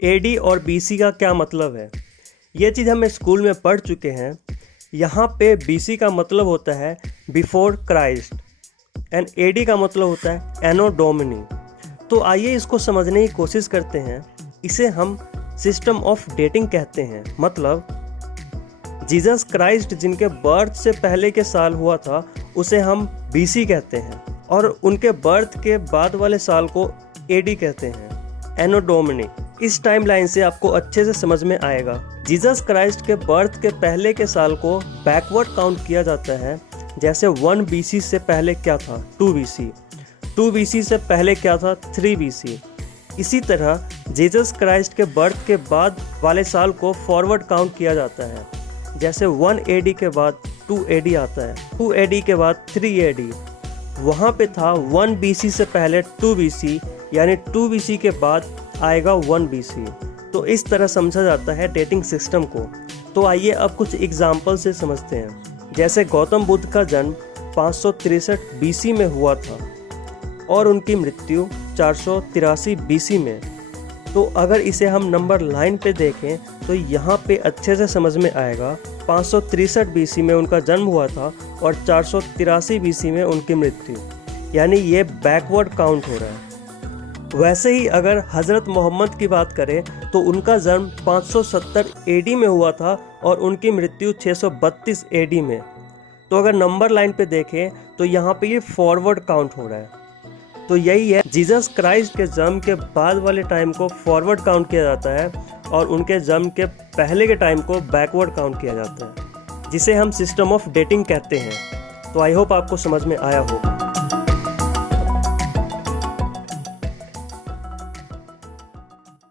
AD और BC का क्या मतलब है। ये चीज़ हम स्कूल में पढ़ चुके हैं। यहाँ पे बीसी का मतलब होता है बिफोर क्राइस्ट एंड एडी का मतलब होता है एनो डोमिनी। तो आइए इसको समझने की कोशिश करते हैं। इसे हम सिस्टम ऑफ डेटिंग कहते हैं। मतलब जीसस क्राइस्ट जिनके बर्थ से पहले के साल हुआ था उसे हम बीसी कहते हैं और उनके बर्थ के बाद वाले साल को एडी कहते हैं, एनो डोमिनी। इस टाइमलाइन से आपको अच्छे से समझ में आएगा। जीसस क्राइस्ट के बर्थ के पहले के साल को बैकवर्ड काउंट किया जाता है। जैसे 1 बीसी से पहले क्या था 2 बीसी, 2 बीसी से पहले क्या था 3 बीसी। इसी तरह जीसस क्राइस्ट के बर्थ के बाद वाले साल को फॉरवर्ड काउंट किया जाता है। जैसे 1 एडी के बाद 2 एडी आता है, 2 एडी के बाद 3 एडी। वहाँ पे था 1 बीसी से पहले 2 बीसी, यानी 2 बीसी के बाद आएगा 1 बीसी। तो इस तरह समझा जाता है डेटिंग सिस्टम को। तो आइए अब कुछ एग्जाम्पल से समझते हैं। जैसे गौतम बुद्ध का जन्म 563 बीसी में हुआ था और उनकी मृत्यु 483 बीसी में। तो अगर इसे हम नंबर लाइन पे देखें तो यहाँ पे अच्छे से समझ में आएगा। 563 बीसी में उनका जन्म हुआ था और 483 बीसी में उनकी मृत्यु, यानी ये बैकवर्ड काउंट हो रहा है। वैसे ही अगर हज़रत मोहम्मद की बात करें तो उनका जन्म 570 एडी में हुआ था और उनकी मृत्यु 632 एडी में। तो अगर नंबर लाइन पे देखें तो यहाँ पे ये फॉरवर्ड काउंट हो रहा है। तो यही है, जीसस क्राइस्ट के जन्म के बाद वाले टाइम को फॉरवर्ड काउंट किया जाता है और उनके जन्म के पहले के टाइम को बैकवर्ड काउंट किया जाता है, जिसे हम सिस्टम ऑफ डेटिंग कहते हैं। तो आई होप आपको समझ में आया हो।